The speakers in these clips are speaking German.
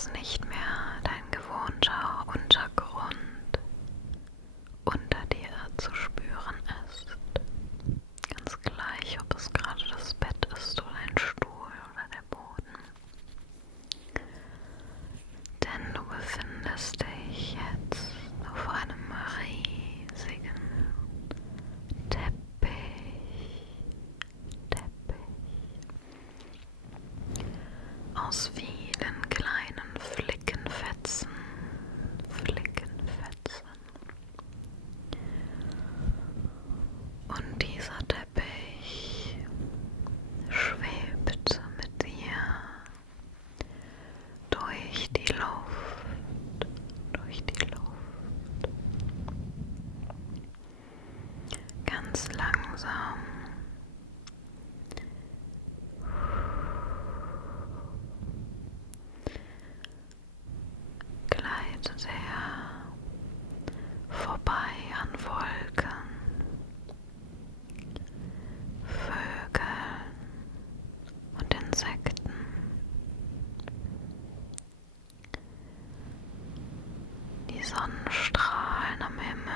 dass nicht mehr dein gewohnter Untergrund unter dir zu spüren ist. Ganz gleich, ob es gerade das Bett ist oder ein Stuhl oder der Boden. Denn du befindest dich jetzt auf einem riesigen Teppich aus vielen kleinen Flickenfetzen. Und dieser Teppich schwebt mit dir durch die Luft, ganz langsam. Gleitet er vorbei an Wolken, Vögeln und Insekten. Die Sonnenstrahlen am Himmel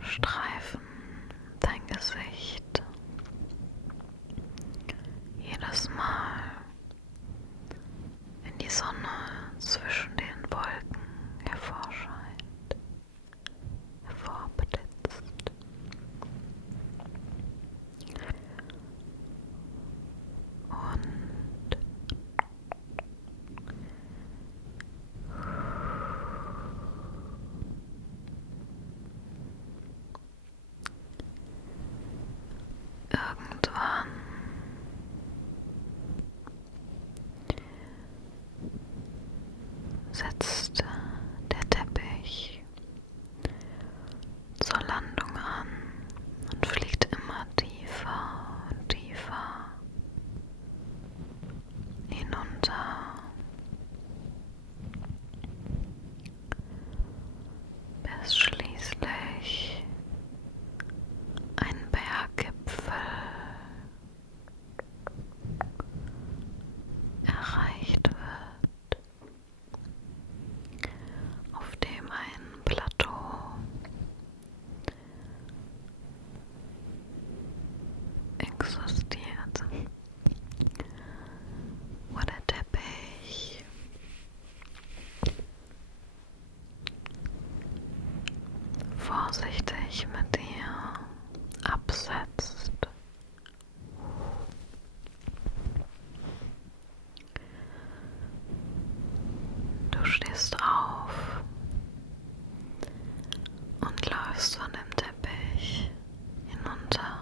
streifen dein Gesicht jedes Mal, wenn die Sonne zwischen den Wolken hervorblitzt. Und irgendwann setzt der Teppich zur Landung an und fliegt immer tiefer und tiefer hinunter, bis schließlich ein Berggipfel erreicht wird, auf dem ein Plateau existiert, wo der Teppich vorsichtig mit dir absetzt. Du stehst auf und läufst von dem Teppich hinunter.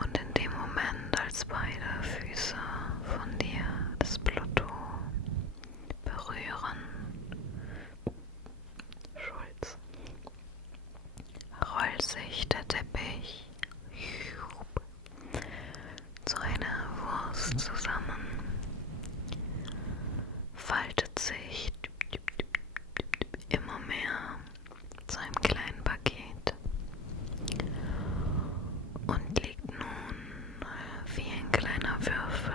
Und in dem Moment, als beide Füße von dir das Plateau berühren, rollt sich der Teppich zu einer Wurst zusammen, faltet sich immer mehr zu einem kleinen Paket und liegt nun wie ein kleiner Würfel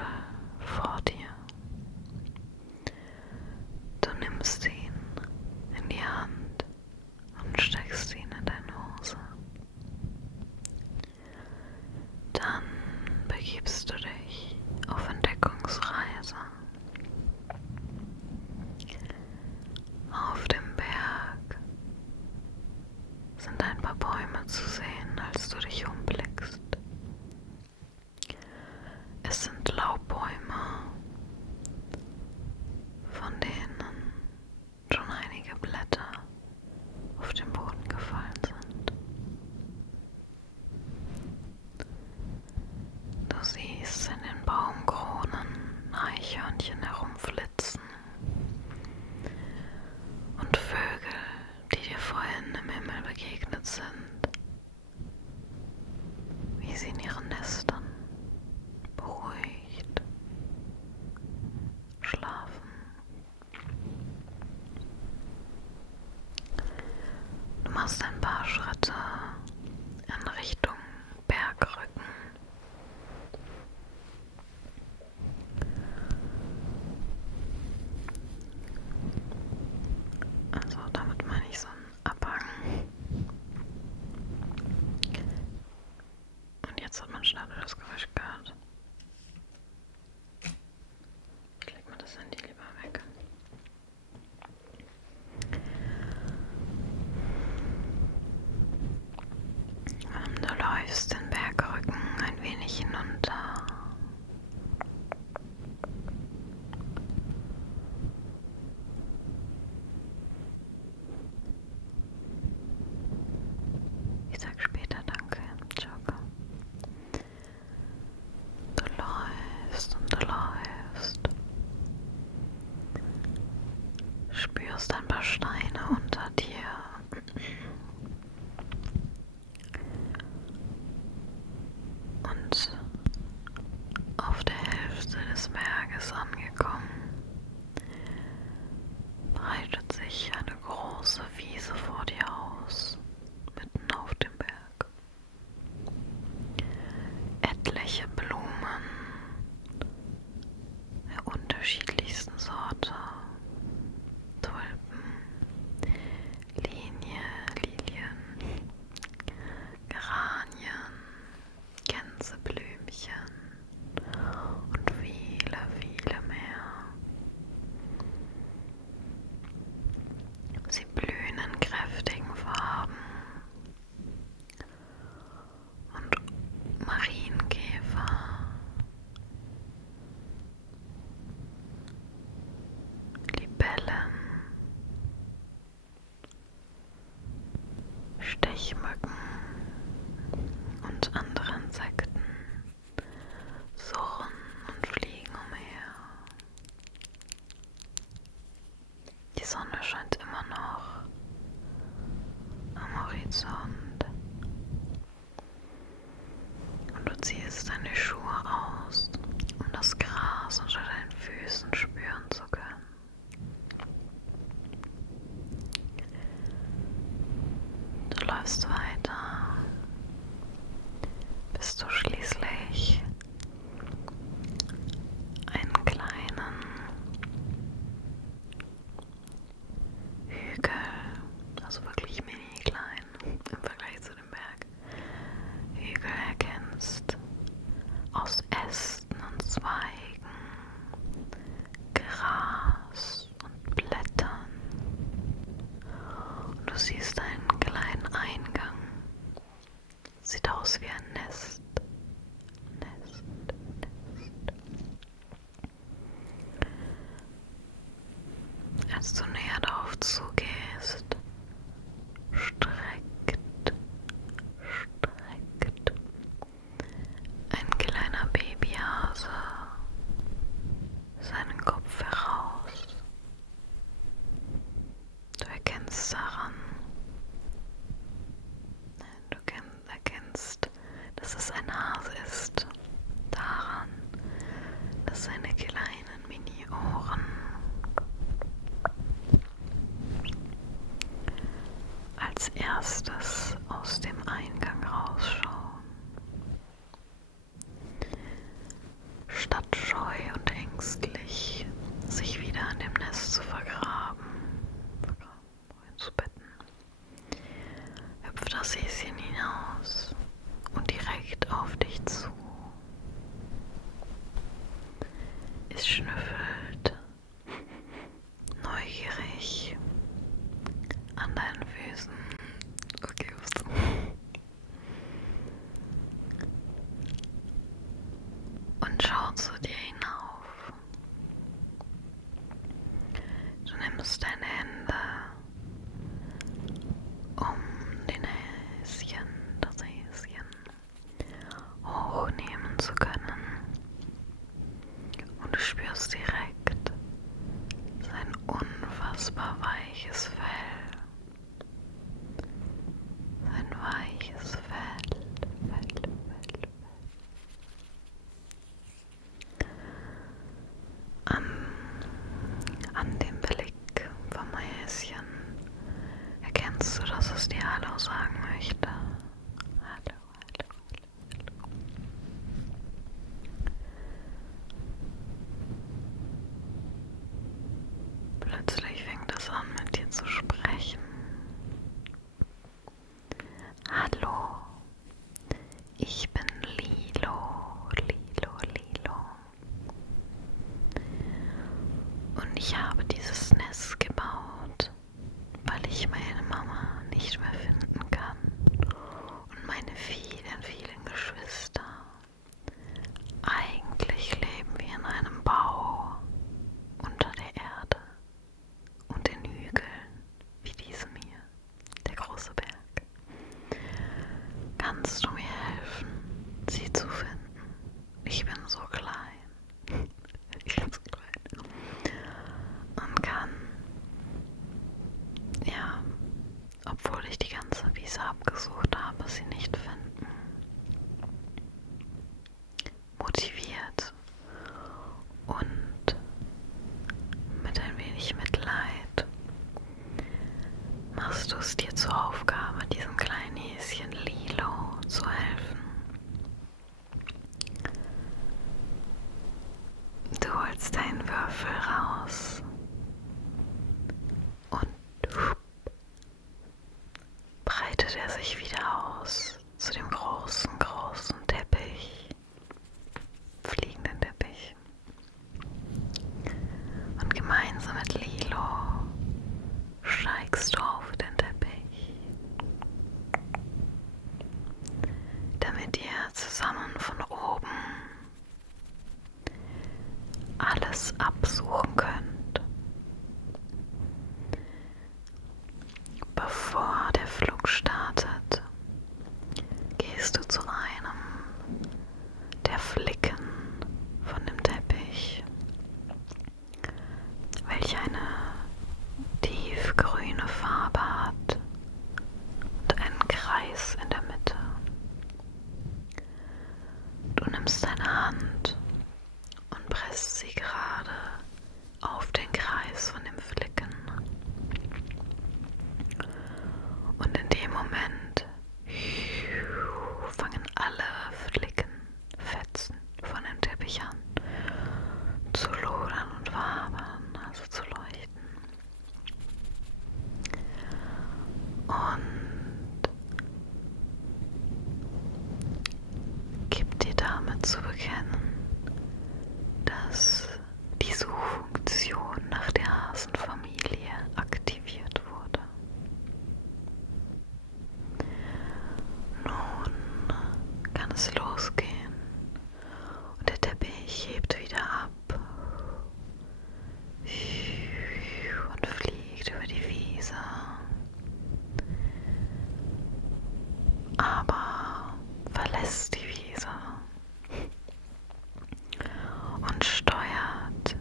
vor dir. Du nimmst ihn in die Hand und steckst ihn in deine Hose. Dann begibst du dich auf Entdeckungsreise. Auf dem Berg sind ein paar Bäume zu sehen, als du dich umblickst. Es sind Laubbäume, von denen schon einige Blätter auf den Boden gefallen sind. Du siehst in den Baumkronen Eichhörnchen herumflitzen und Vögel, die dir vorhin im Himmel begegnet sind, wie sie in ihren Nestern beruhigt schlafen. Du machst ein paar Schritte in Richtung Berggipfel. Bergrücken. Also damit meine ich so einen Abhang. Und jetzt hat man statisches Geräusch gehört. Ich leg mal das Handy lieber weg. Du läufst den Bergrücken ein wenig hinunter. Ich sag später danke, Joker. Du läufst und du läufst. Spürst ein paar Steine unter dir. Und auf der Hälfte des Berges angekommen, breitet sich eine große Wiese vor dir aus, mitten auf dem Berg. Etliche Blumen der unterschiedlichsten Sorte, Tulpen, Lilien, Geranien, Gänseblümchen und viele, viele mehr. Sie blühen in kräftigen Farben und Marienkäfer, Libellen, Stechmücken und andere Insekten surren und fliegen umher. Die Sonne scheint immer noch am Horizont und du ziehst deine Schuhe aus, um das Gras unter deinen Füßen spüren zu können. Du läufst weiter, bis du schließlich einen kleinen Hügel, also wirklich mini klein im Vergleich zu dem Berg, Hügel erkennst aus Ästen und Zweigen, Gras und Blättern. Und du siehst einen kleinen Eingang. Sieht aus wie ein Nest. Nest. Als du näher darauf zugehst, streckt ein kleiner Babyhase seinen Kopf heraus. Du erkennst daran, erkennst, dass es ein Hase ist, daran, dass seine kleinen Mini-Ohren als erstes aus dem Eingang rausschauen. Statt scheu und ängstlich sich wieder an dem Nest zu vergraben, einzubetten, hüpft das Häschen hinaus und direkt auf dich zu. Es schnüffelt neugierig an deinen Füßen. Okay, ups. Und schaut zu dir hinauf. Du nimmst deine Hände, um das Häschen hochnehmen zu können. Und du spürst direkt sein unfassbar weiches Fell. Sein weiches Fell. An dem Blick vom Häschen erkennst du, dass es dir Hallo sagen möchte. Hallo, hallo, hallo, hallo. mit dir zusammen von oben alles absuchen könnt, bevor der Flug startet. Gehst du zu einem der Flicken von dem Teppich, welche eine tiefgrüne Farbe hat und einen Kreis in der Mitte. Du nimmst deine Hand und presst sie gerade auf den Kreis von dem Flicken. Und in dem Moment fangen alle Flickenfetzen von dem Teppich an zu lodern und wabern, also zu leuchten. Und gib dir damit zu bekennen, dass die Suchfunktion nach der Hasenfamilie aktiviert wurde. Nun kann es losgehen und der Teppich hebt wieder ab und fliegt über die Wiese. Aber verlässt die Wiese und steuert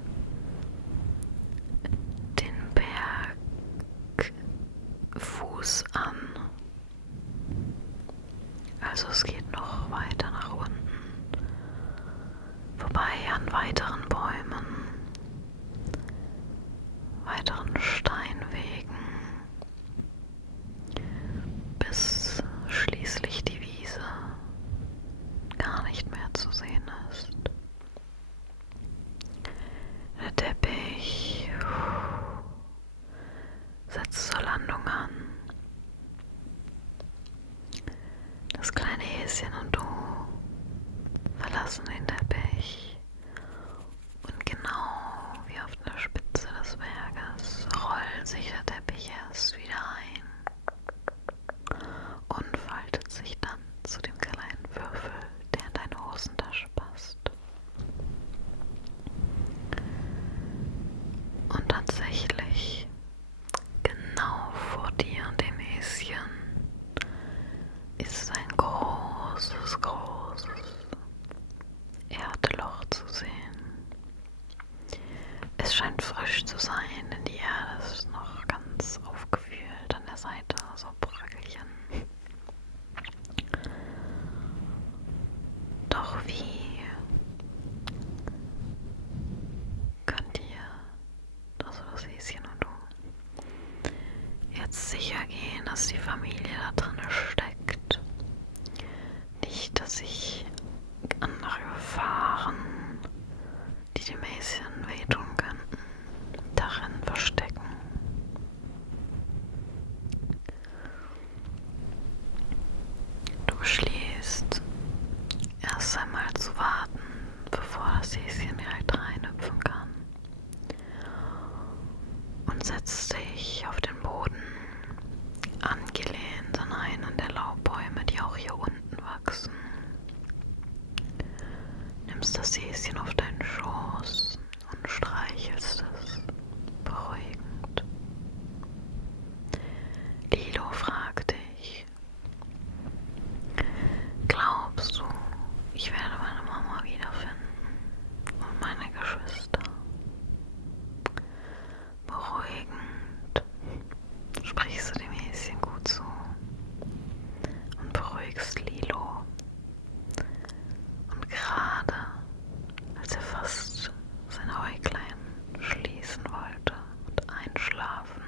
den Bergfuß an. Also es geht noch weiter nach unten, vorbei an weiteren Bäumen, weiteren Steinwegen, bis schließlich die Wiese gar nicht mehr zu sehen ist. Der Teppich setzt zur Landung an. Das kleine Häschen und du verlassen den Teppich und genau wie auf der Spitze des Berges rollt sich der Teppich erst wieder ein und faltet sich dann zu dem kleinen Würfel, der in deine Hosentasche passt. Und tatsächlich, genau vor dir und dem Häschen ist ein großes Erdloch zu sehen. Es scheint frisch zu sein, denn die Erde ist noch ganz aufgewühlt an der Seite, so Bröckelchen. Doch wie könnt ihr, also das Häschen und du, jetzt sicher gehen, dass die Familie da drin steckt? Nicht, dass sich andere Gefahren, die dem Häschen wehtun könnten, darin verstecken. Du beschließt, erst einmal zu warten, bevor das Häschen direkt reinhüpfen kann, und setzt dich auf den Boden, angelehnt an einen der Laubbäume, die auch hier unten wachsen. Nimmst das Häschen auf deinen Schoß und streichelst es beruhigend. Lilo fragt dich: Glaubst du, ich werde meine Mama wiederfinden und meine Geschwister? Beruhigend sprichst du dem Häschen gut zu und beruhigst Lilo. Und gerade als er fast seine Äuglein schließen wollte und einschlafen,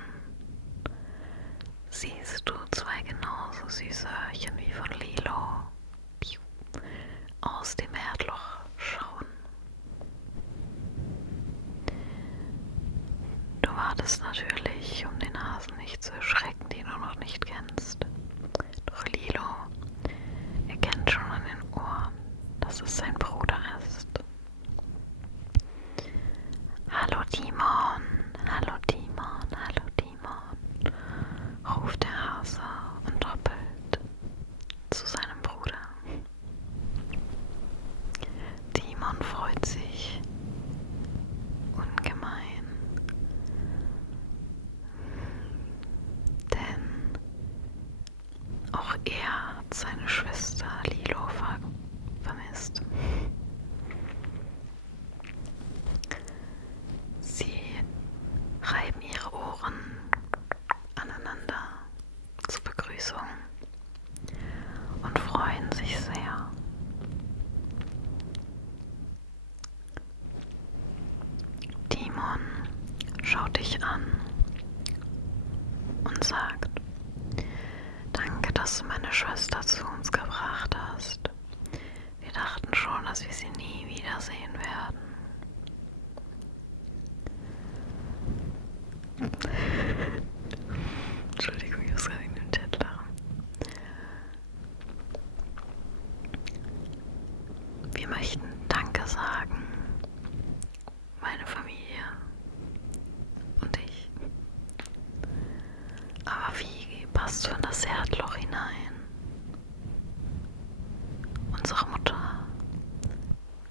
siehst du zwei genauso süße Öhrchen wie von Lilo aus dem Erdloch schauen. Du wartest natürlich, um den Hasen nicht zu erschrecken, den du noch nicht kennst. Doch Lilo erkennt schon an den Ohren, dass es sein Bruder ist. Hallo Timon, hallo Timon, hallo Timon, ruft der Hase und hoppelt zu seinem Bruder. dich an und sagt: Danke, dass du meine Schwester zu uns gebracht hast. Wir dachten schon, dass wir sie nie wiedersehen werden. Entschuldigung, ich muss gerade in den Chat lachen. Wir möchten Danke sagen, meine Familie und ich. Aber wie passt du in das Erdloch hinein? Unsere Mutter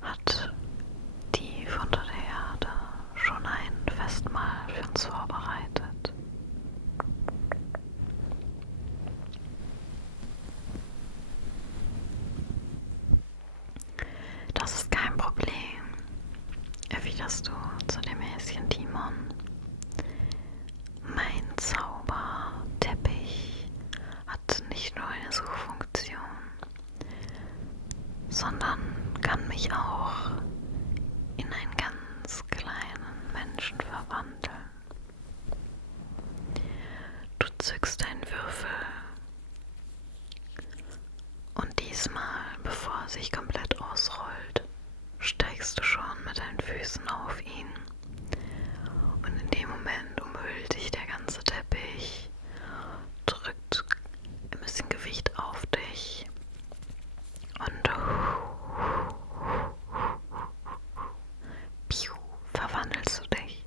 hat tief unter der Erde schon ein Festmahl für uns vorbereitet. Das ist kein Problem, erwiderst du zu dem Häschen Timon. Mein Zauberteppich hat nicht nur eine Suchfunktion, sondern kann mich auch in einen ganz kleinen Menschen verwandeln. Du zückst einen Würfel und diesmal, bevor er sich komplett ausrollt, steigst du schon mit deinen Füßen auf ihn. Und in dem Moment umhüllt dich der ganze Teppich, drückt ein bisschen Gewicht auf dich und verwandelst du dich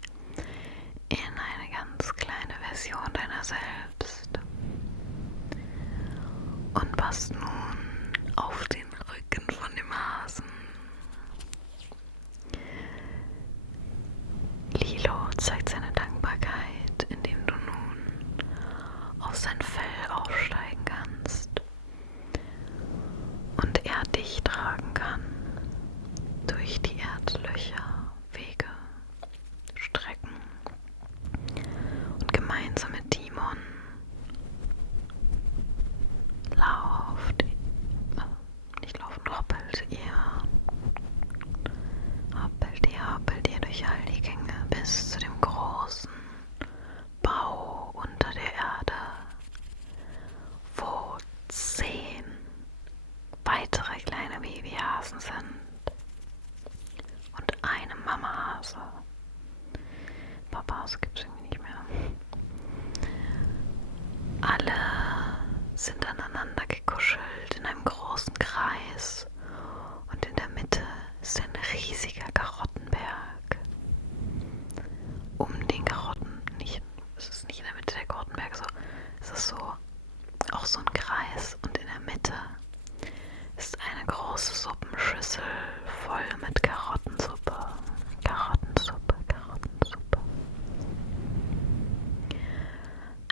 in eine ganz kleine Version deiner selbst und passt nun auf den Rücken von dem Hasen. Lilo zeigt seine Dankbarkeit, indem du nun auf sein Fell aufsteigen kannst und er dich tragen kann durch die Erdlöcher, Wege, Strecken und gemeinsam mit Timon hoppelt ihr durch all die Gänge bis zu dem großen Bau unter der Erde, wo 10 weitere kleine Babyhasen sind und eine Mamahase. Papahase gibt es irgendwie nicht mehr. Alle sind aneinander gekuschelt in einem großen Kreis und in der Mitte ist ein riesiger Karottenberg. Um den es ist nicht in der Mitte der Karottenberg, es ist so auch so ein Kreis und in der Mitte ist eine große Suppenschüssel voll mit Karottensuppe. Karottensuppe, Karottensuppe.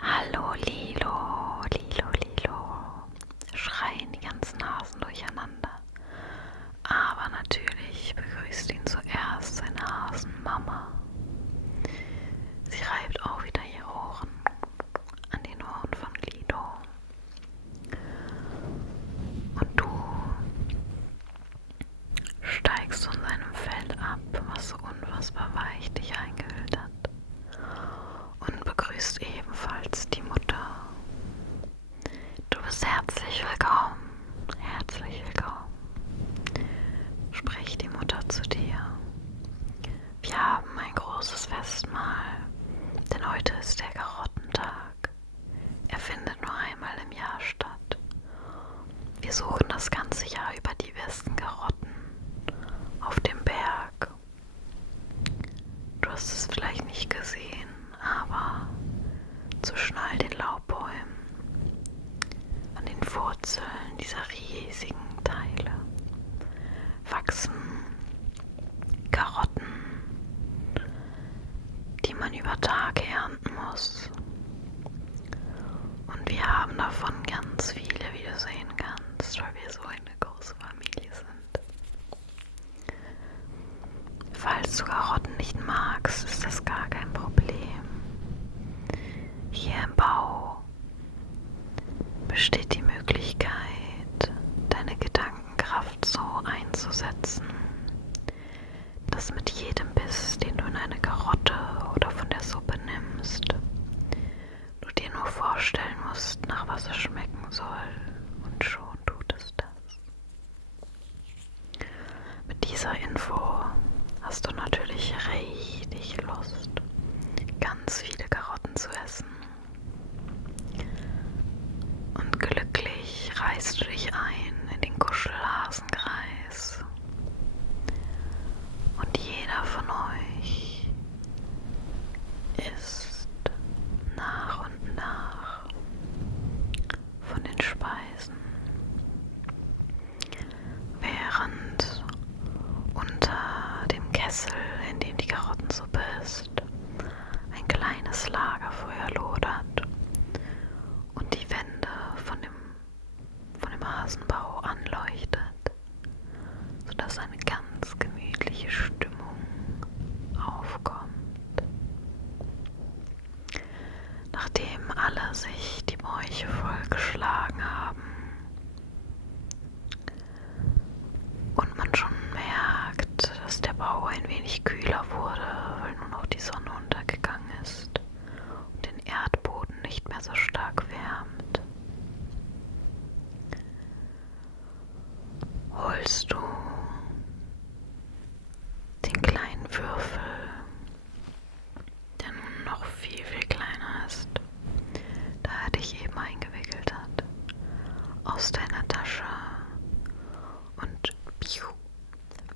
Hallo Lilo, Lilo, Lilo, schreien die ganzen Hasen durcheinander. Aber natürlich begrüßt ihn zuerst seine Hasenmama. Sie reibt auch wieder ihre Ohren an den Ohren von Lilo. Und du steigst von seinem Fell ab, was so unfassbar weich dich eingehüllt hat, und begrüßt ebenfalls die Mutter. Du bist herzlich willkommen, herzlich willkommen, spricht die Mutter zu dir. Wir haben ein großes Festmahl, denn heute ist der Karottentag. Er findet nur einmal im Jahr statt. Wir suchen das ganze Jahr über die besten Karotten auf dem Berg. Du hast es vielleicht nicht gesehen, aber zwischen all den Laubbäumen, an den Wurzeln dieser riesigen Teile, wachsen Karotten, die man über Tage ernten muss. Und wir haben davon ganz viele, wie du sehen kannst, weil wir so eine große Familie sind. Falls du Karotten nicht magst, ist das gar kein Problem. Hier im Bau besteht die Möglichkeit, deine Gedankenkraft so einzusetzen, fühlst du den kleinen Würfel, der nun noch viel, viel kleiner ist, da er dich eben eingewickelt hat, aus deiner Tasche und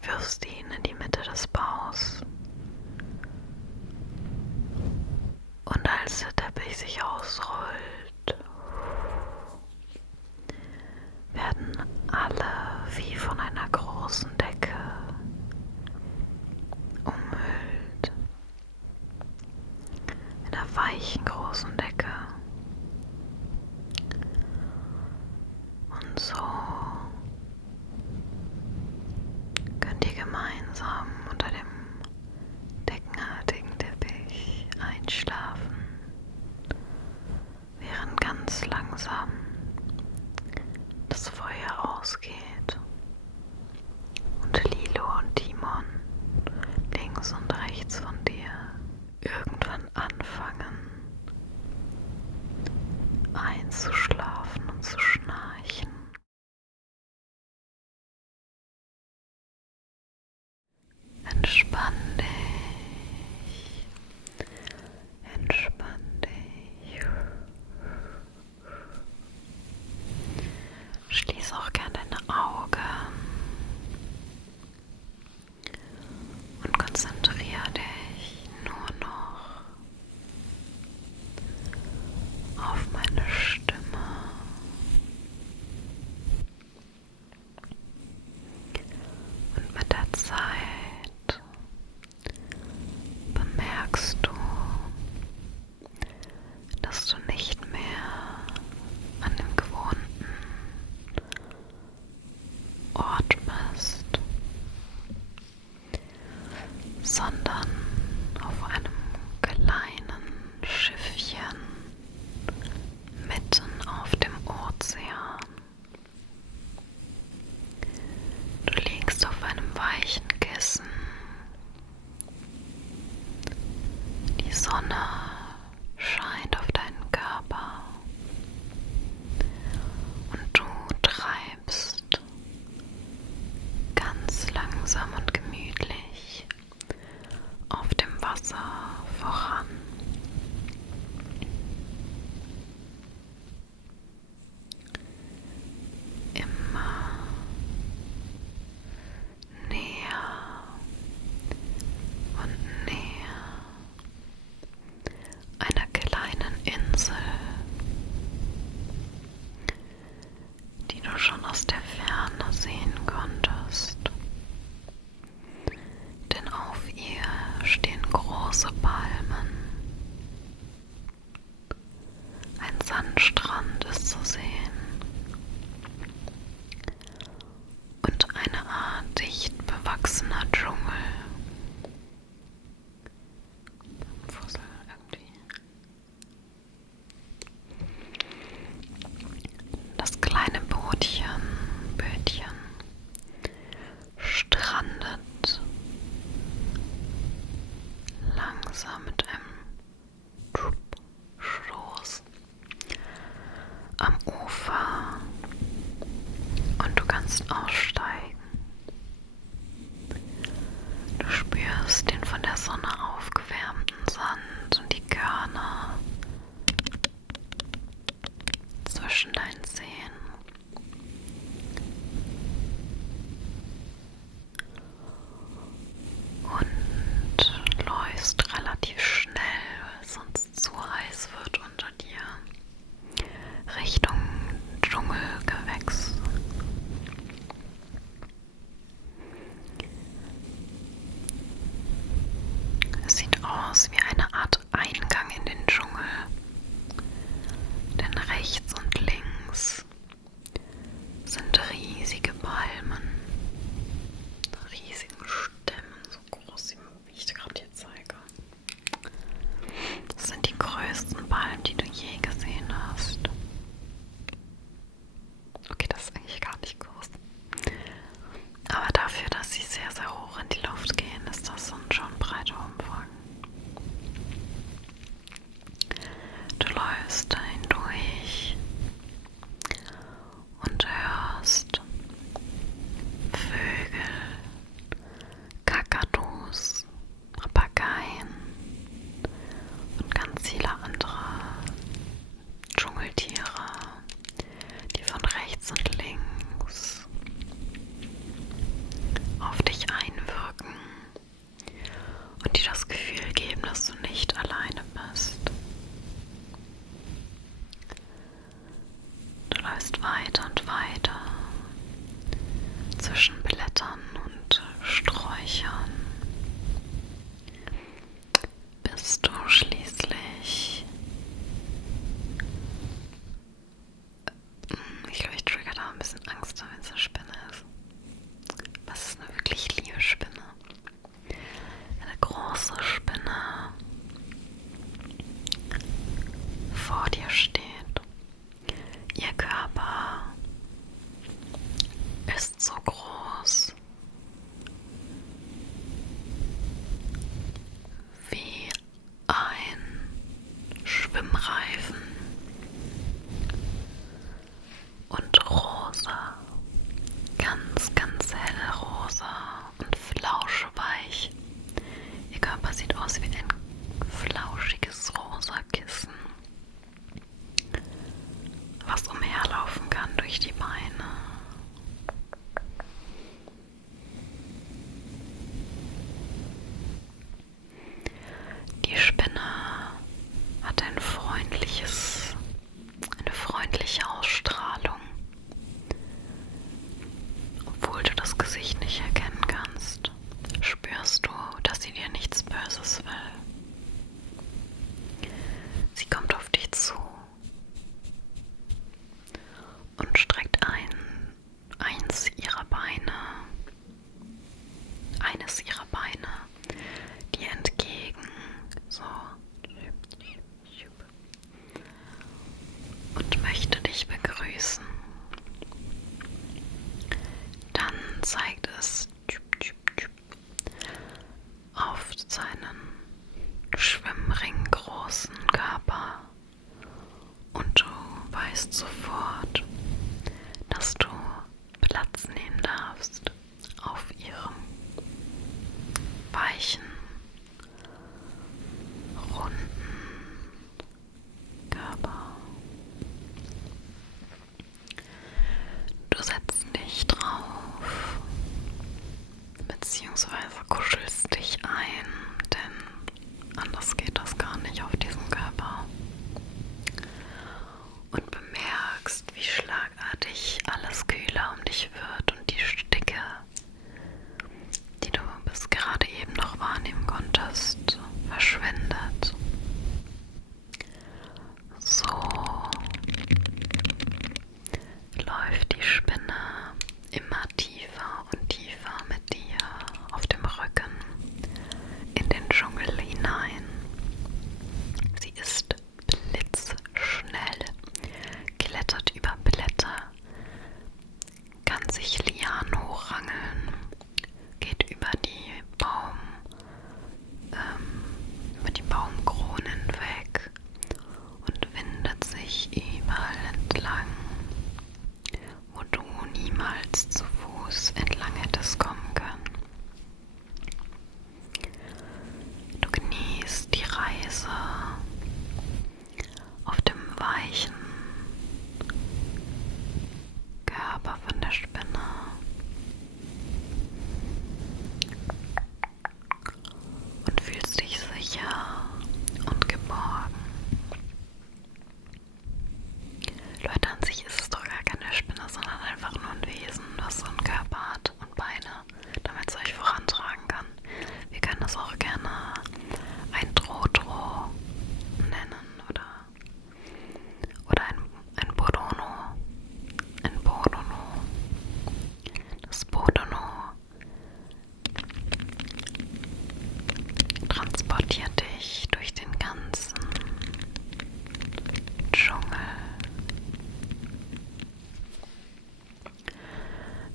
wirfst ihn in die Mitte des Baus. Und als der Teppich sich ausrollt, werden alle wie von einer großen Decke umhüllt. Einer weichen großen Decke. Und so könnt ihr gemeinsam unter dem deckenartigen Teppich einschlafen, während ganz langsam das Feuer ausgeht und Lilo und Timon links und rechts von dir irgendwann anfangen einzuschlafen und zu schnarchen. Entspann dich, entspann dich. Schließ auch gern deine Augen und konzentriere dich nur noch auf meine Stimme. Und mit der Zeit bemerkst du, dass du nicht mehr an dem gewohnten Ort bist, sondern auf einem kleinen Schiffchen mitten auf dem Ozean. Du liegst auf einem weichen Kissen. Die Sonne scheint auf deinen Körper und du treibst ganz langsam und gemütlich auf dem Wasser voran. Immer näher und näher einer kleinen Insel, die du schon aus der Ferne sehen konntest. Denn auf ihr stehen große Palmen. Ein Sandstrand ist zu sehen. Und eine Art dicht bewachsener Dschungel. Fussel irgendwie. Das kleine Bötchen strandet langsam mit einem Stoß am Ufer und du kannst aussteigen. Du spürst den von der Sonne aufgewärmten Sand und die Körner zwischen deinen Zehen. Und läufst relativ schnell, weil es sonst zu heiß wird unter dir, Richtung Dschungelgewächs. ist so groß wie ein Schwimmreifen und rosa, ganz, ganz hellrosa und flauschweich. Ihr Körper sieht aus wie ein flauschiges rosa Kissen, was umherlaufen kann durch die Beine. Die Spinne hat eine freundliche Ausstrahlung, obwohl du das Gesicht nicht erkennen kannst. Spürst du, dass sie dir nichts Böses will. Sie kommt auf dich zu und streckt eines ihrer Beine dir entgegen, so, und möchte dich begrüßen. Dann zeigt es auf seinen schwimmringgroßen Körper und du weißt sofort, dass du Platz nehmen darfst auf ihrem weichen, runden Körper. Du setzt dich drauf, beziehungsweise kuschelst dich ein, denn anders geht das gar nicht auf diesem Körper. Und bemerkst, wie schlagartig alles kühler um dich wird und die Sticke, die du bis gerade eben noch wahrnehmen konntest, verschwindet. So läuft die Spinne immer tiefer und tiefer mit dir auf dem Rücken in den Dschungel hinein. Sie ist blitzschnell, klettert über Blätter, kann sich Lianen hochrangeln, geht über die Baumkronen weg und windet sich überall entlang, wo du niemals zu Fuß entlang hättest kommen können. Du genießt die Reise auf dem weichen Körper von der Spinne und fühlst dich sicher und geborgen. Leute, an sich ist es doch gar keine Spinne, sondern einfach nur ein Wesen, was so einen Körper hat und Beine, damit es euch vorantragen kann. Wir können es auch gerne ein Trotro nennen oder ein Bodono. Ein Bodono. Das Bodono transportiert dich durch den ganzen Dschungel,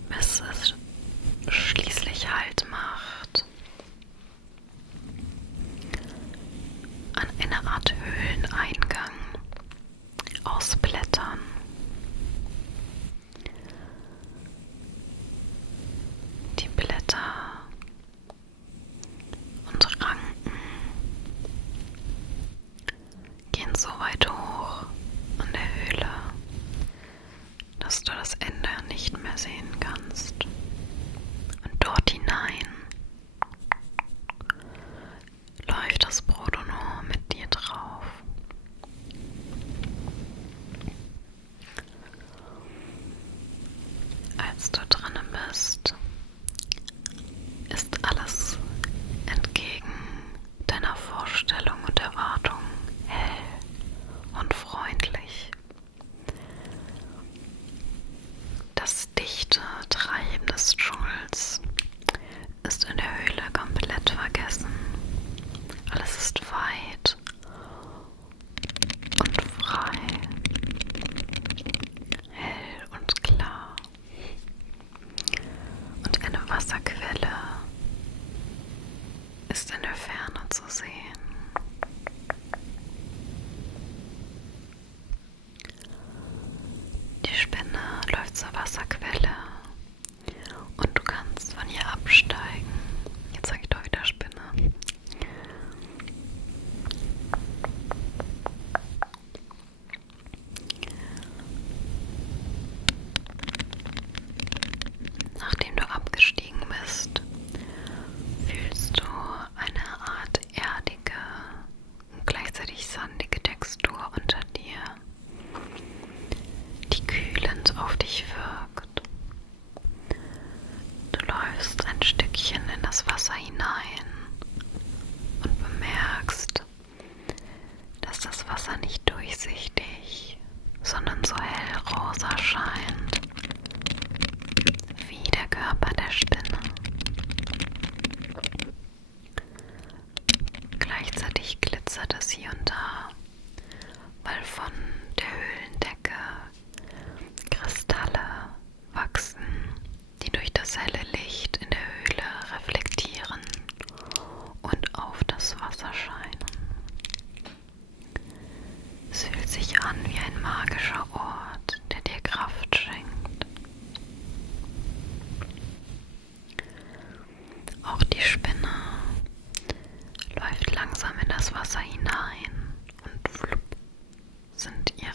bis es schließlich Halt macht an einer Art Höhleneingang aus Blättern. Die Blätter und Ranken gehen so weit hoch an der Höhle, dass du das Ende nicht mehr sehen kannst. Wasserquelle ist in der Ferne zu sehen. Die Spinne läuft zur Wasserquelle und du kannst von ihr absteigen. Jetzt sage ich doch wieder Spinne. Nachdem du abgestiegen bist, fühlst du eine Art erdige und gleichzeitig sandige Textur unter dir, die kühlend auf dich wirkt. Du läufst ein Stückchen in das Wasser hinein und bemerkst, dass das Wasser nicht durchsichtig, sondern so hellrosa scheint, wie der Körper der Spinne. Gleichzeitig glitzert es hier und da, weil von der Höhlendecke Kristalle wachsen, die durch das helle Licht in der Höhle reflektieren und auf das Wasser scheinen. Es fühlt sich an wie ein magischer Ort, der dir Kraft schenkt. Auch die Spinne läuft langsam in das Wasser hinein und flupp sind ihre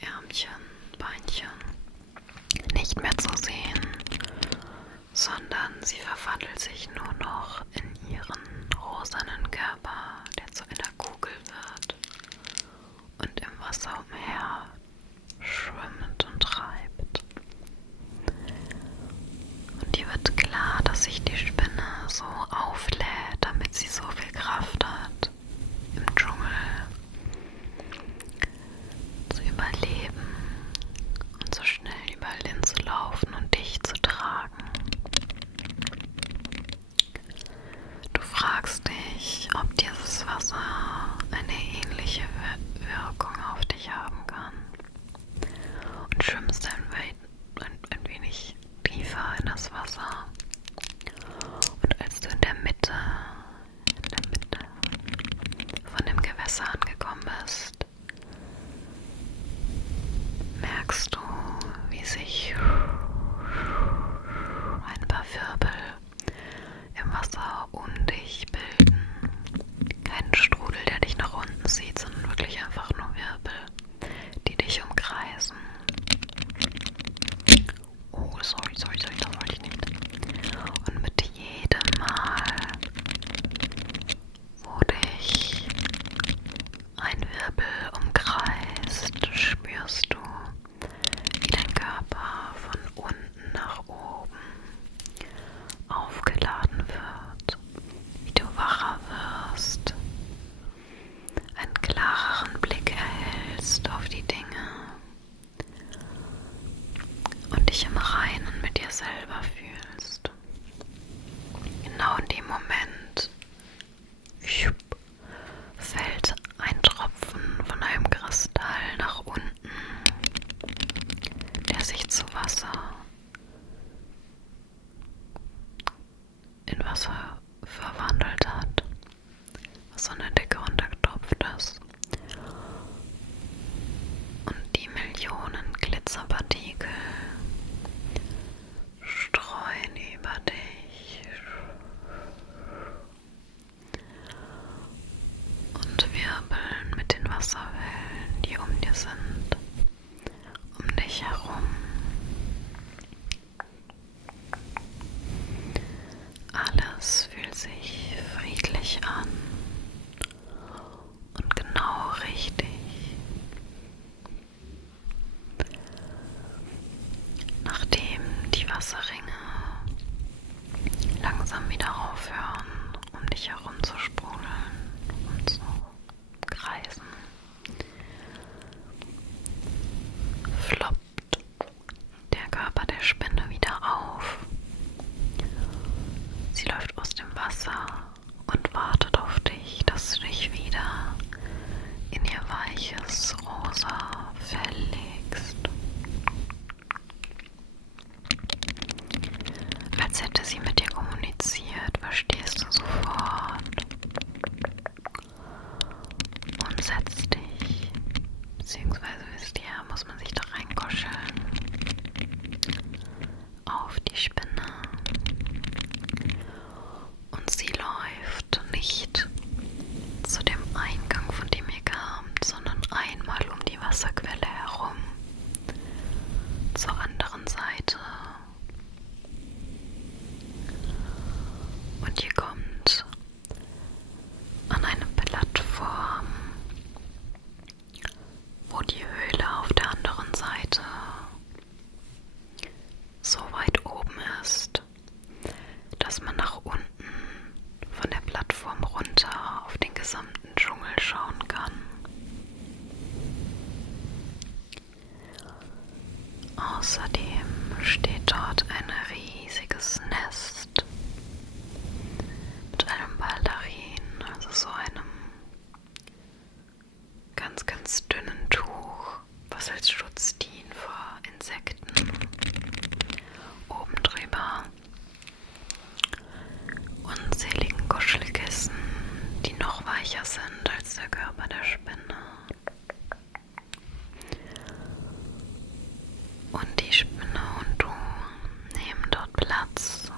Ärmchen, Beinchen nicht mehr zu sehen, sondern sie verwandelt sich nur noch in ihren rosanen Körper, der zu einer Kugel wird und im Wasser umher schwimmt und treibt. Und dir wird klar, dass sich die Spinne so auflädt, damit sie so viel Kraft hat, im Dschungel zu überleben und so schnell überall hinzulaufen und dich zu tragen. Du fragst dich, ob dieses Wasser eine ähnliche Wirkung auf dich haben kann und schwimmst ein wenig tiefer in das Wasser. Und als du in der Mitte von dem Gewässer angekommen bist, merkst du, wie sich ein paar Wirbel im Wasser um dich bilden. Kein Strudel, der dich nach unten zieht, sondern wirklich einfach nur Wirbel, die dich umkreisen. Oh, sorry, das wollte ich nicht. Und mit jedem Mal, wo dich ein Wirbel umkreist, spürst du, wie dein Körper von unten nach oben aufgeladen wird, wie du wacher wirst, einen klareren Blick erhältst auf die Dinge und dich im Reinen mit dir selber fühlst. Genau in dem Moment fällt ein Tropfen von einem Kristall nach unten, der sich zu Wasser in Wasser verwandelt hat, was an der Decke runtergetropft ist. Und die Millionen Glitzerpartikel streuen über dich und wirbeln mit den Wasserwellen, die um dir sind, um dich herum. Alles fühlt sich friedlich an und genau richtig. Nachdem die Wasserringe langsam wieder aufhören, um dich herum zu sprudeln und zu kreisen, floppt der Körper der Spinne wieder auf. Sie läuft aus dem Wasser und wartet auf dich, dass du dich wieder in ihr weiches rosa Fell legst. steht dort ein riesiges Nest mit einem Baldachin, also so einem ganz, ganz dünnen Tuch, was als Schutz dient vor Insekten. Oben drüber unzähligen Kuschelkissen, die noch weicher sind als der Körper der Spinne. Und die Spinne und du nehmen dort Platz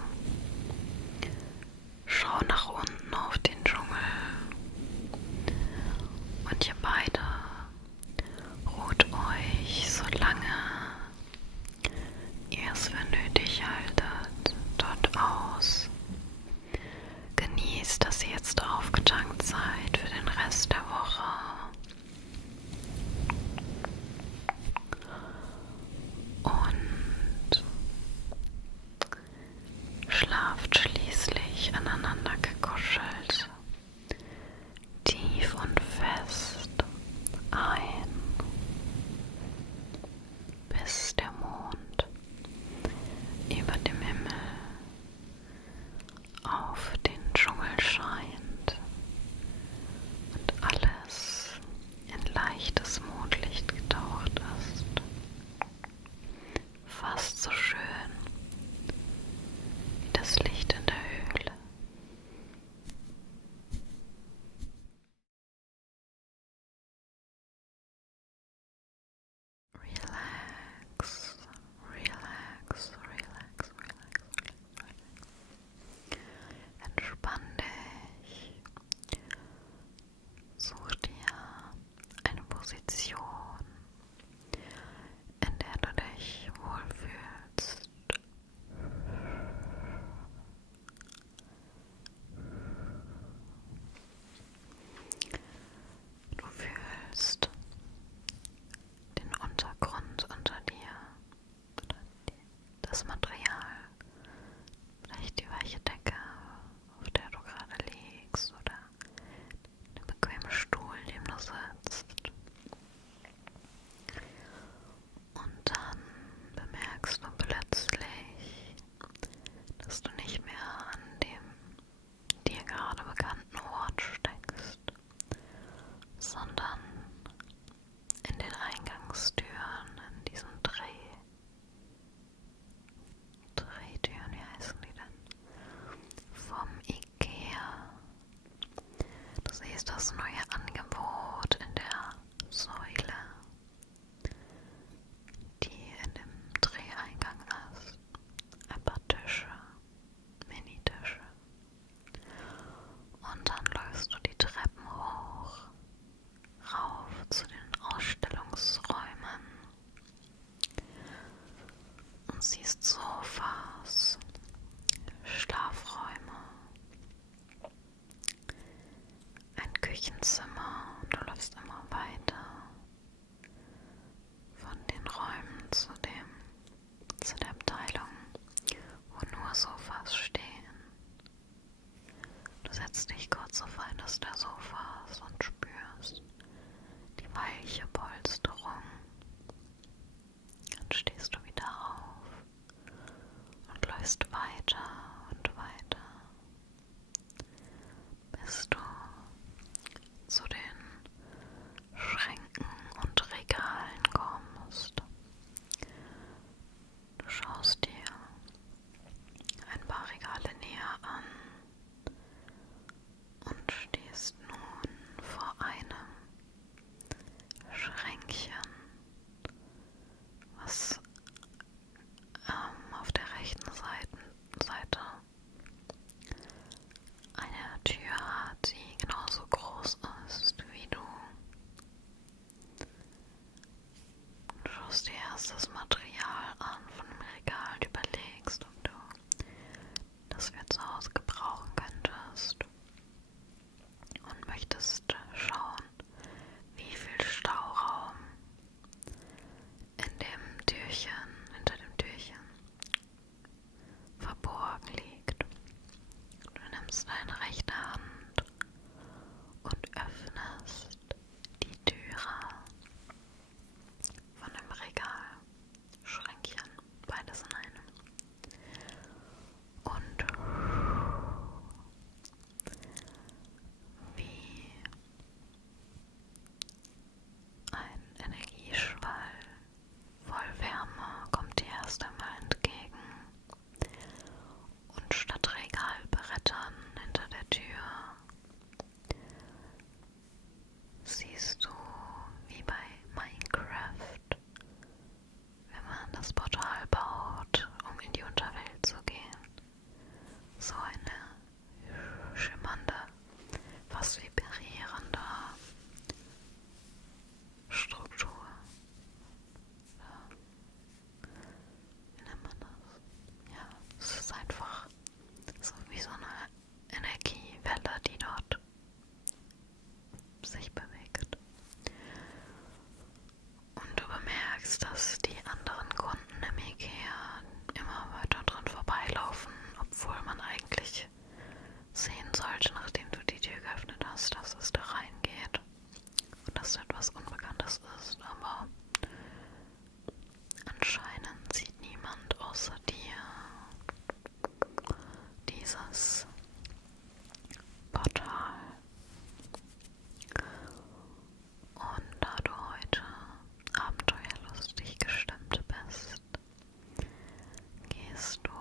gehst du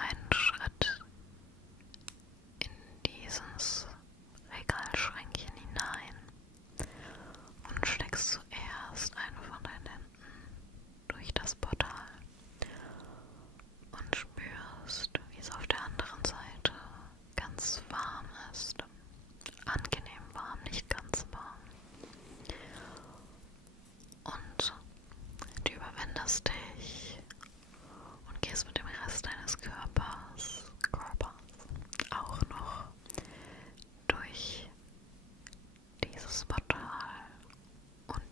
einen Schritt in dieses Regalschränkchen hinein und steckst zuerst eine von deinen Händen durch das Portal und spürst, wie es auf der anderen Seite ganz warm ist. Angenehm warm, nicht ganz warm. Und du überwindest dich und gehst mit dem Rest deines Körpers auch noch durch dieses Portal und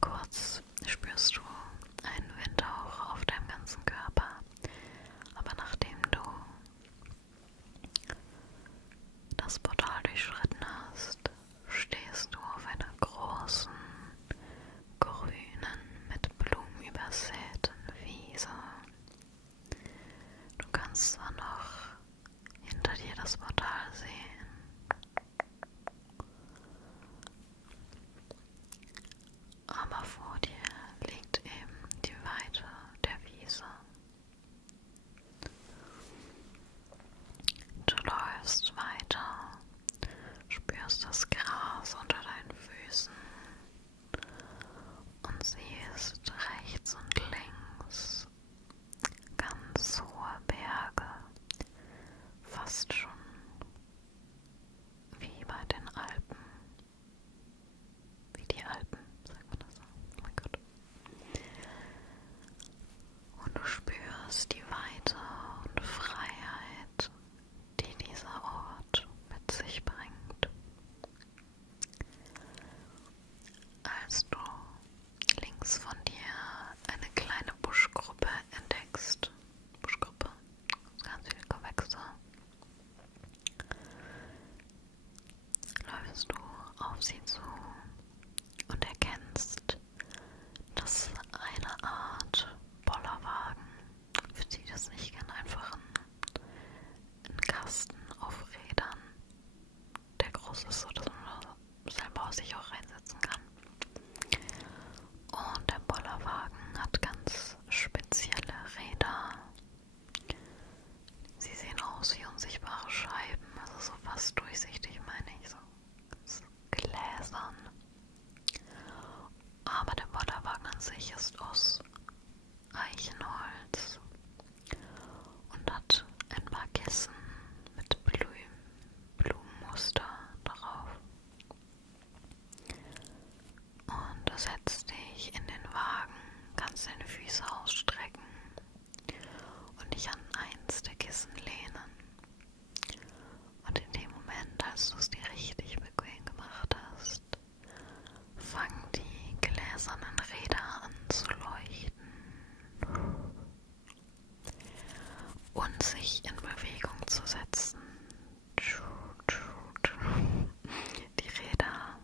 kurz spürst du einen Windhauch auf deinem ganzen Körper, aber nachdem du das Portal durchschritten hast, stehst du auf einer großen, grünen, mit Blumen übersäten Wiese. Du kannst zwar noch hinter dir das Portal sehen, aber vor dir liegt eben die Weite der Wiese. Du läufst weiter, spürst das Gras unter deinen Füßen und siehst rechts und links ganz hohe Berge, fast schon wie bei den Alpen. Wie die Alpen, sagt man das so? Oh mein Gott. Und du spürst die Weite und Freiheit, die dieser Ort mit sich bringt. Als du links von dir eine kleine Buschgruppe entdeckst, Buschgruppe, ganz viele Gewächse, läufst du auf sie zu und erkennst, dass eine Art Bollerwagen, für die das nicht ganz einfach ein Kasten auf Rädern, der groß ist, so dass man selber sich auch reinsetzen kann. Und der Bollerwagen hat ganz spezielle Räder. Sie sehen aus wie unsichtbare Scheiben, also so fast durchsichtig, meine ich, so ganz gläsern. Aber der Bollerwagen an sich ist aus Eichenholz und hat ein paar Kissen mit Blumenmuster darauf. Und du setzt dich in den Wagen, kannst deine Füße ausstrecken und dich an eins der Kissen lehnen. Und in dem Moment, als du es dir richtig bequem gemacht hast, fangen die gläsernen Räder an zu leuchten und sich in Bewegung zu setzen. Die Räder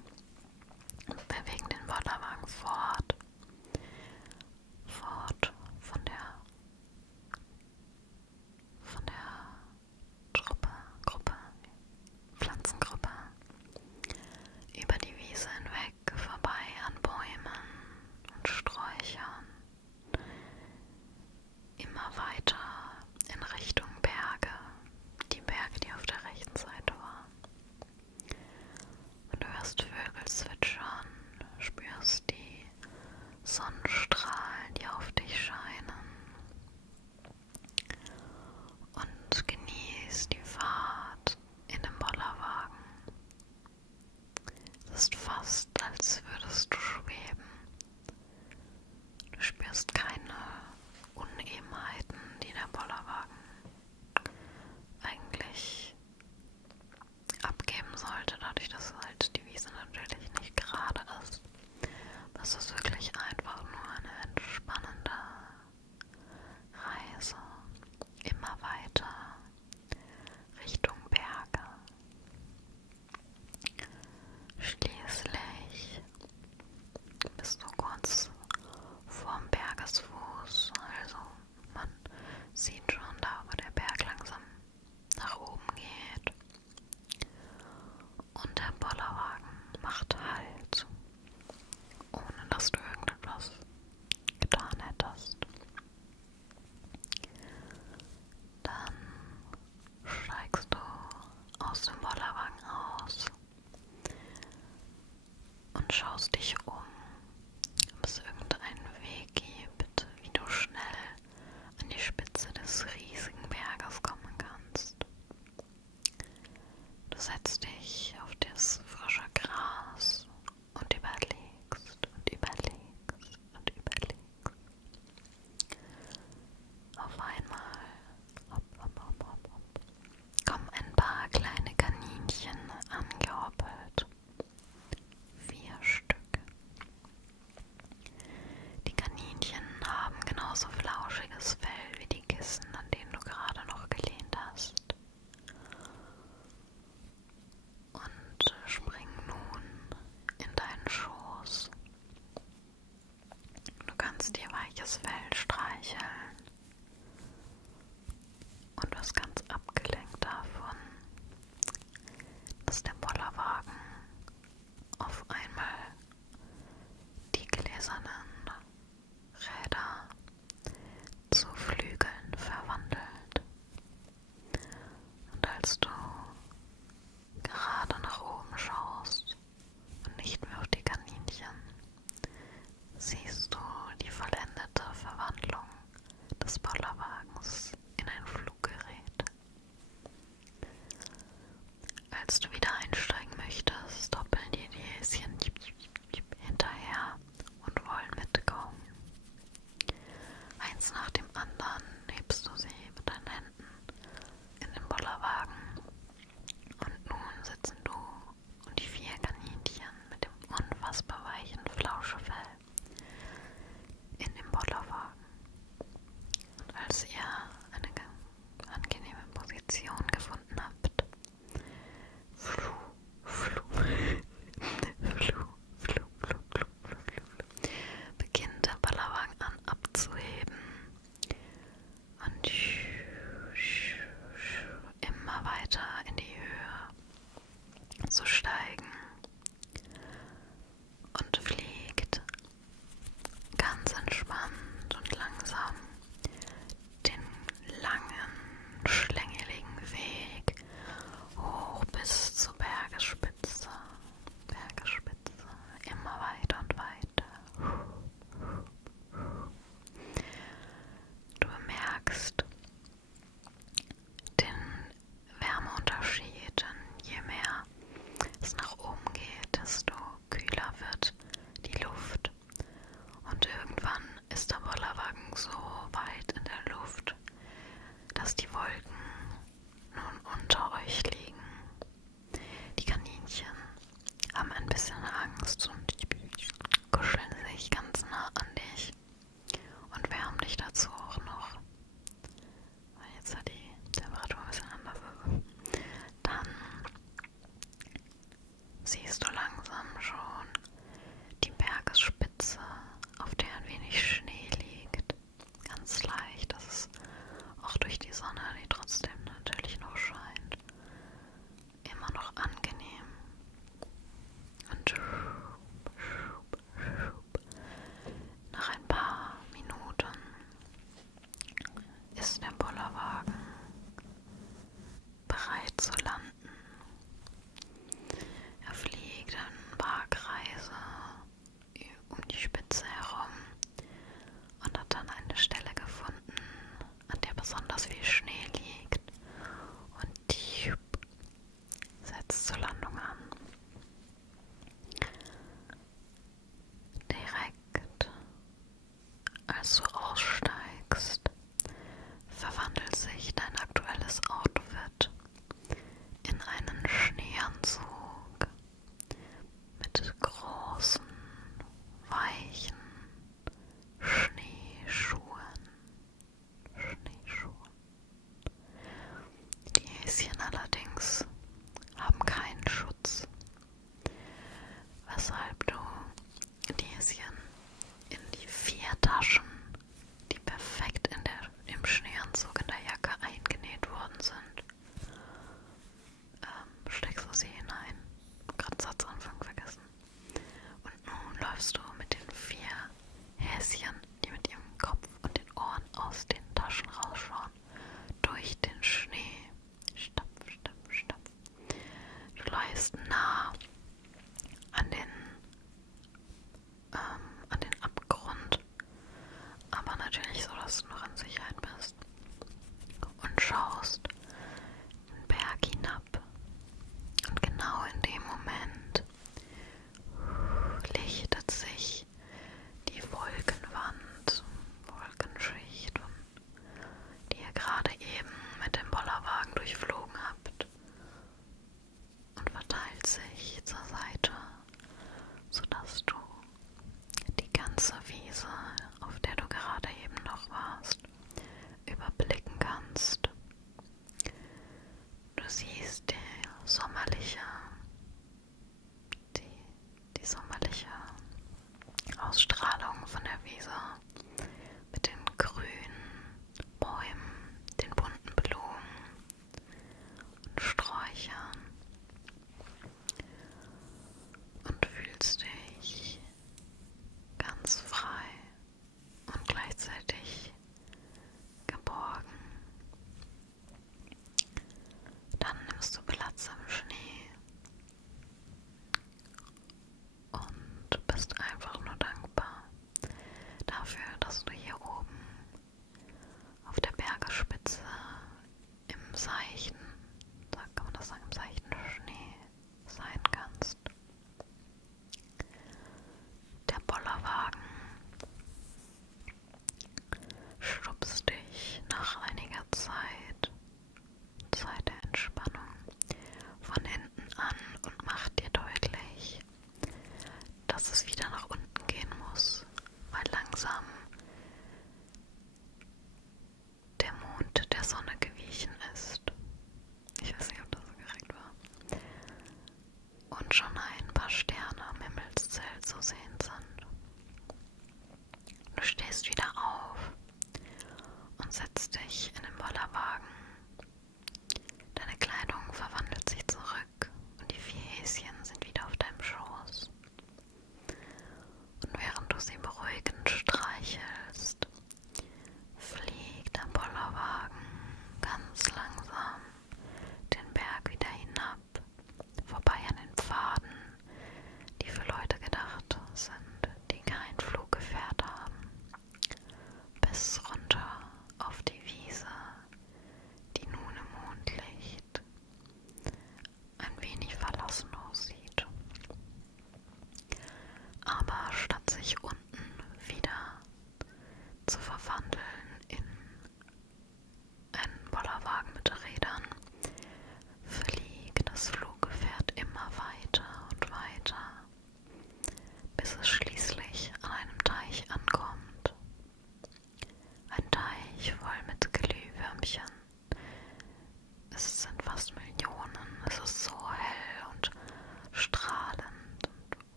bewegen den Bollerwagen fort weiches Fell streicheln und wirst ganz abgelenkt davon, dass der Bollerwagen auf einmal die gläsernen Räder zu Flügeln verwandelt. Und als du gerade nach oben schaust und nicht mehr auf die Kaninchen, siehst du die vollendete Verwandlung des Bollerwagens in ein Fluggerät. Als du wieder einsteigen möchtest, doppeln dir die Häschen hinterher und wollen mitkommen. Eins nach dem anderen hebst du sie mit deinen Händen in den Bollerwagen. Und nun sitzen du und die 4 Kaninchen mit dem unfassbar weichen Flauschefell in dem Bollerwagen. Und als ihr eine angenehme Position gefunden habt, flu, flu, flu, flu, flu, flu, flu, beginnt der Bollerwagen an abzuheben und immer weiter in die Höhe zu steigen und fliegt ganz entspannt und langsam den langen, schlängeligen Weg hoch bis zur Bergesspitze. Bergesspitze, immer weiter und weiter. Du bemerkst den Wärmeunterschied, denn je mehr es nach oben geht, desto kühler wird die Luft. Und irgendwann ist der Bollerwagen so weit in der Luft, dass die Wolken nun unter euch liegen. Die Kaninchen haben ein bisschen Angst und kuscheln sich ganz nah an dich und wärmen dich dazu auch noch, weil jetzt hat die Temperatur ein bisschen anders ist. Dann siehst du langsam schon die Bergesspitze, auf der ein wenig Schnee liegt. Ganz leicht, das ist auch durch die Sonne, die trotzdem natürlich noch scheint, immer noch angenehm. Und nach ein paar Minuten ist der Bollerwagen bereit zu landen. Er fliegt ein paar Kreise um die Spitze herum und hat dann eine Stelle gefunden, an der besonders viel Schnee liegt, und setzt zur Landung an. Direkt als du aussteigst, verwandelt sich dein aktuelles Outfit in einen Schneeanzug mit großen, weichen Schneeschuhen. Die Häschen allerdings haben keinen Schutz, weshalb du die Häschen in die 4 Taschen, die perfekt im Schneeanzug in der Jacke eingenäht worden sind, steckst du sie hinein. Gerade Satzanfang vergessen. Und nun läufst du mit den 4 Häschen, die mit ihrem Kopf und den Ohren aus den Taschen rausschauen, durch den Schnee. Stapf, stapf, stapf. Du läufst nah an den Abgrund, aber natürlich so, dass du noch in Sicherheit bist. Und schaust den Berg hinab. Und genau in dem Moment lichtet sich die Wolkenschicht, die ihr gerade eben mit dem Bollerwagen durchflogen habt, und verteilt sich zur Seite, sodass du die ganze Wiese, auf der du gerade eben noch warst, überblicken kannst. Du siehst die sommerliche Ausstrahlung von der Wiese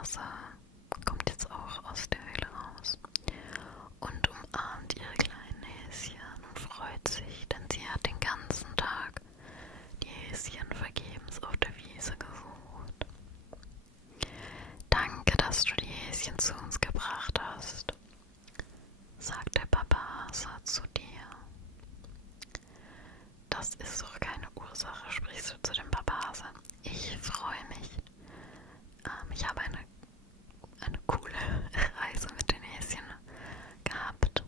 Hase kommt jetzt auch aus der Höhle raus und umarmt ihre kleinen Häschen und freut sich, denn sie hat den ganzen Tag die Häschen vergebens auf der Wiese gesucht. Danke, dass du die Häschen zu uns gebracht hast, sagt der Papa Hase zu dir. Das ist doch keine Ursache, sprichst du zu dem Papa Hase. Ich freue mich. Ich habe eine coole Reise mit den Häschen gehabt.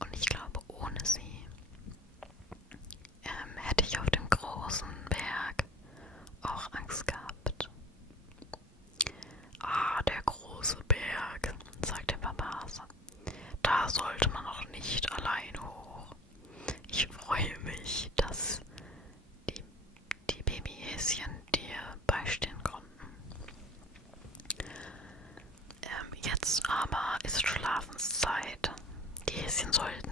Und ich glaube, ohne sie hätte ich auf dem großen Berg auch Angst gehabt. Ah, der große Berg, sagt der Papa Hase. Da sollte man noch nicht alleine hoch. Ich freue mich, dass die Babyhäschen dir beistehen konnten. Jetzt aber ist Schlafenszeit. Die Häschen sollten